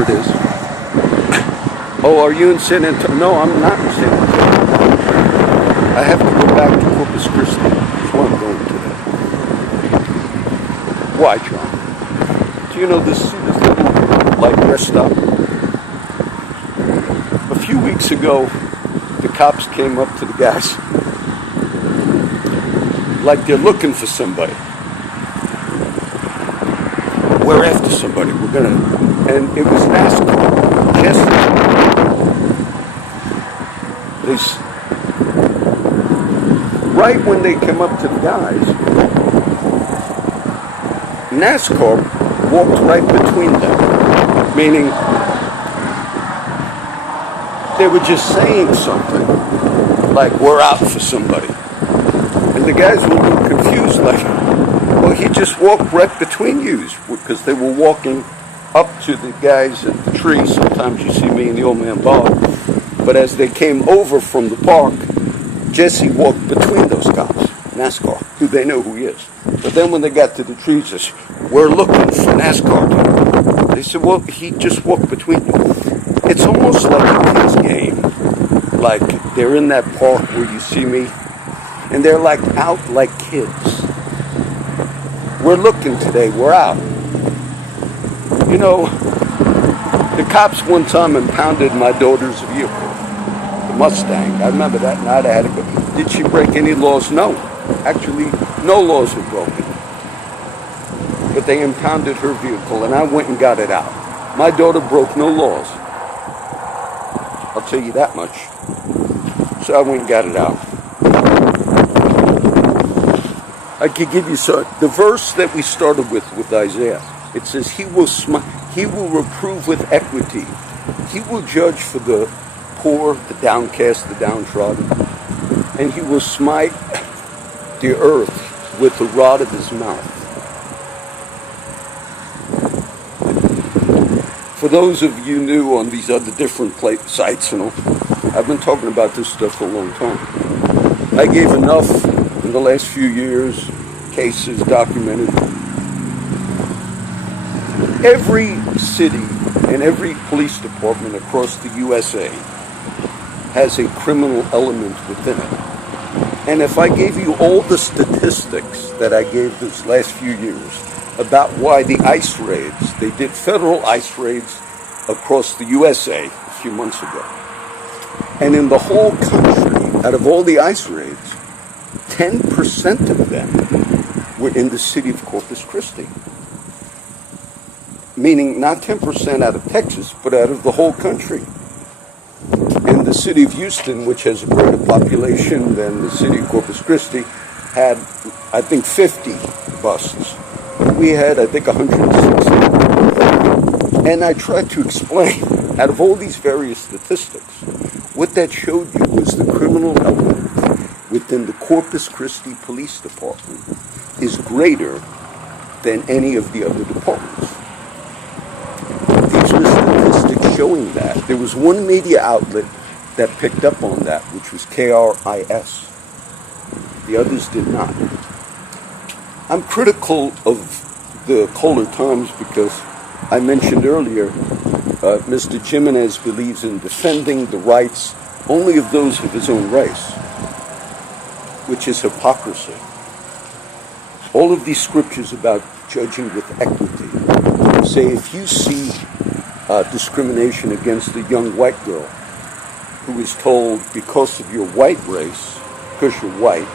whatever it is. Oh, are you in San Antonio? No, I'm not in San Antonio. I have to go back to Corpus Christi. That's where I'm going today. Why, John? Do you know this little light rest stop? A few weeks ago, the cops came up to the guys like they're looking for somebody. We're after somebody. We're gonna, and it was NASCAR. Right when they came up to the guys, NASCAR walked right between them, meaning they were just saying something, like, we're out for somebody. And the guys were a little confused, like, well, he just walked right between you, because they were walking up to the guys at the tree. Sometimes you see me and the old man Bob. But as they came over from the park, Jesse walked between those cops, NASCAR, who they know who he is. But then when they got to the trees, they said, we're looking for NASCAR. They said, well, he just walked between you. It's almost like a kid's game. Like they're in that park where you see me, and they're like out like kids. We're looking today, we're out. You know, the cops one time impounded my daughter's vehicle, the Mustang. I remember that night I had to go. Did she break any laws? No. Actually, no laws were broken. But they impounded her vehicle, and I went and got it out. My daughter broke no laws. I'll tell you that much. So I went and got it out. I could give you the verse that we started with Isaiah. It says, he will reprove with equity. He will judge for the poor, the downcast, the downtrodden. And he will smite the earth with the rod of his mouth. For those of you new on these other different sites, I've been talking about this stuff for a long time. I gave enough in the last few years, cases documented. Every city and every police department across the USA has a criminal element within it. And if I gave you all the statistics that I gave this last few years about why the ICE raids, they did federal ICE raids across the USA a few months ago. And in the whole country, out of all the ICE raids, 10% of them were in the city of Corpus Christi. Meaning not 10% out of Texas, but out of the whole country. In the city of Houston, which has a greater population than the city of Corpus Christi, had, I think, 50 busts. We had, I think, 160. And I tried to explain, out of all these various statistics, what that showed you was the criminal element within the Corpus Christi Police Department is greater than any of the other departments. These were statistics showing that. There was one media outlet that picked up on that, which was KRIS. The others did not. I'm critical of the Kohler Times because I mentioned earlier, Mr. Jimenez believes in defending the rights only of those of his own race, which is hypocrisy. All of these scriptures about judging with equity say if you see discrimination against a young white girl who is told because of your white race, because you're white,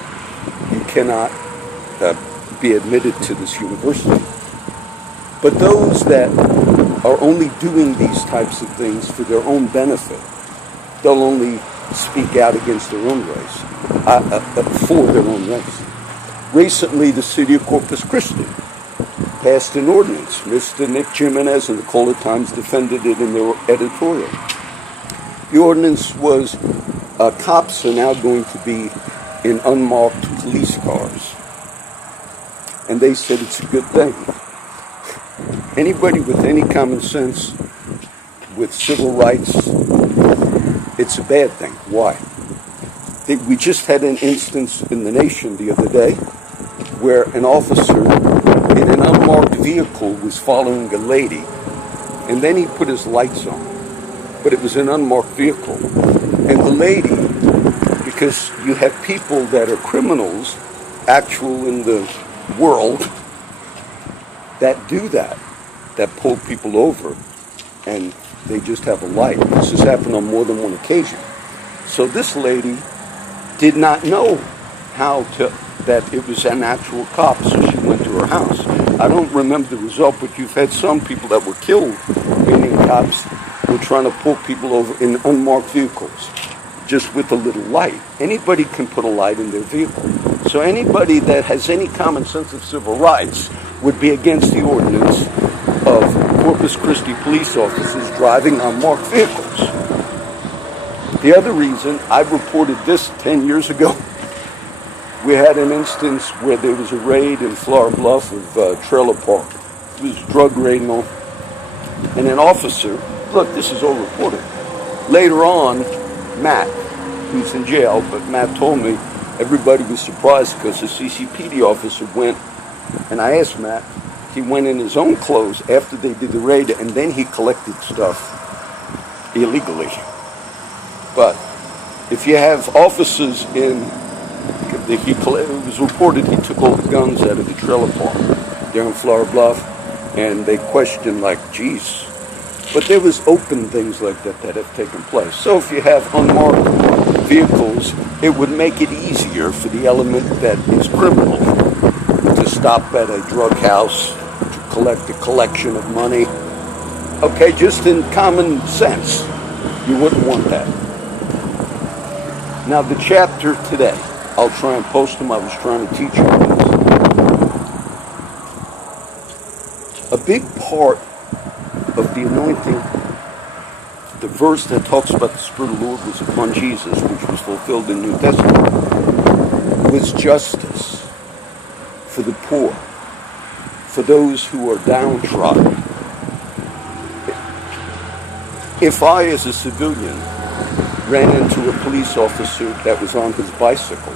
you cannot be admitted to this university. But those that are only doing these types of things for their own benefit, they'll only speak out against their own race, for their own race. Recently, the city of Corpus Christi passed an ordinance. Mr. Nick Jimenez and the Kohler Times defended it in their editorial. The ordinance was cops are now going to be in unmarked police cars. And they said it's a good thing. Anybody with any common sense, with civil rights, it's a bad thing. Why? We just had an instance in the nation the other day where an officer in an unmarked vehicle was following a lady And then he put his lights on. But it was an unmarked vehicle. And the lady, because you have people that are criminals, actual in the world, that do that pull people over, and they just have a light. This has happened on more than one occasion. So this lady did not know that it was an actual cop, so she went to her house. I don't remember the result, but you've had some people that were killed, meaning cops were trying to pull people over in unmarked vehicles, just with a little light. Anybody can put a light in their vehicle. So anybody that has any common sense of civil rights would be against the ordinance of Corpus Christi police officers driving unmarked vehicles. The other reason, I reported this 10 years ago. We had an instance where there was a raid in Flower Bluff of Trailer Park. It was drug raiding on, and an officer, look, this is all reported. Later on, Matt, who's in jail, but Matt told me everybody was surprised because the CCPD officer went, and I asked Matt, he went in his own clothes after they did the raid, and then he collected stuff illegally. But if you have officers in, it was reported he took all the guns out of the trailer park there in Flower Bluff, and they questioned like, geez. But there was open things like that have taken place. So if you have unmarked vehicles, it would make it easier for the element that is criminal to stop at a drug house, to collect a collection of money. Okay, just in common sense, you wouldn't want that. Now the chapter today, I'll try and post them. I was trying to teach you this. A big part of the anointing, the verse that talks about the Spirit of the Lord was upon Jesus, which was fulfilled in the New Testament, was justice for the poor, for those who are downtrodden. If I, as a civilian, ran into a police officer that was on his bicycle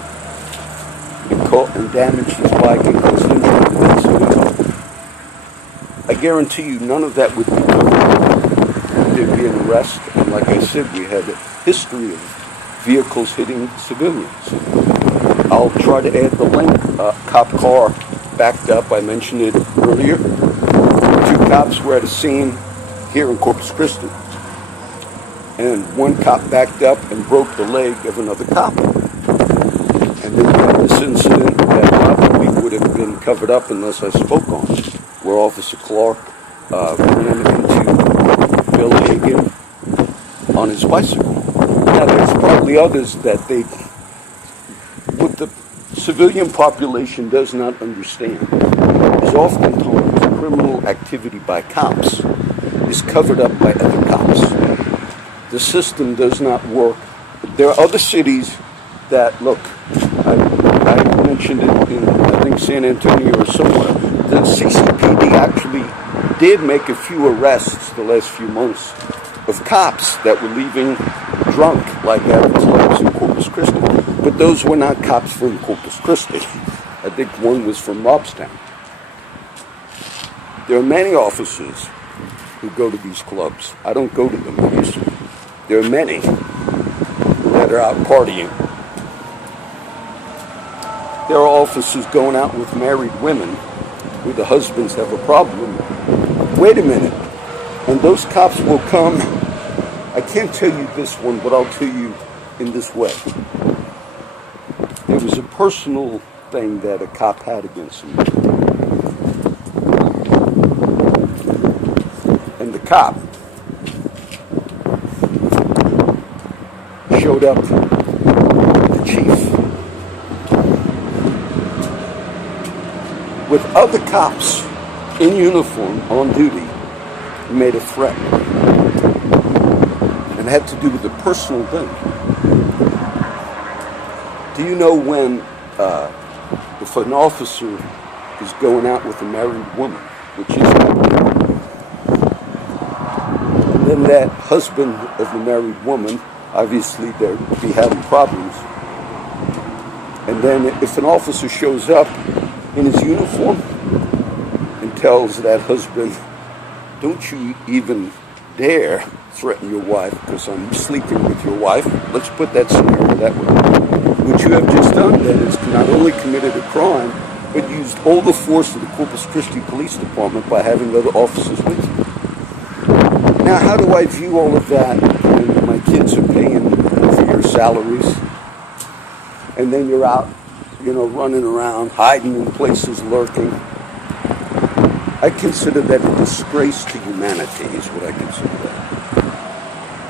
and damaged his bike and caused injury, I guarantee you none of that would be covered. There'd be an arrest, and like I said, we had a history of vehicles hitting civilians. I'll try to add the link. Cop car backed up, I mentioned it earlier. 2 cops were at a scene here in Corpus Christi, and 1 cop backed up and broke the leg of another cop. And then we had this incident that probably would have been covered up unless I spoke on it, where Officer Clark ran into Bill Hagan on his bicycle. Now there's probably others that what the civilian population does not understand is oftentimes criminal activity by cops is covered up by other cops. The system does not work. There are other cities that, look, I mentioned it in, I think, San Antonio or somewhere. The CCPD actually did make a few arrests the last few months of cops that were leaving drunk, like at the clubs in Corpus Christi. But those were not cops from Corpus Christi. I think one was from Robstown. There are many officers who go to these clubs. I don't go to them. I used to. There are many that are out partying. There are officers going out with married women who the husbands have a problem. Wait a minute. And those cops will come. I can't tell you this one, but I'll tell you in this way. There was a personal thing that a cop had against me. And the cop showed up, the chief, with other cops in uniform on duty, made a threat. And it had to do with a personal thing. Do you know when, if an officer is going out with a married woman, which is happening, and then that husband of the married woman, obviously they'd be having problems. And then if an officer shows up in his uniform and tells that husband, don't you even dare threaten your wife because I'm sleeping with your wife. Let's put that scenario that way. What you have just done then is not only committed a crime, but used all the force of the Corpus Christi Police Department by having other officers with you. Now, how do I view all of that when my kids are paying for your salaries, and then you're out, running around, hiding in places, lurking? I consider that a disgrace to humanity is what I consider that.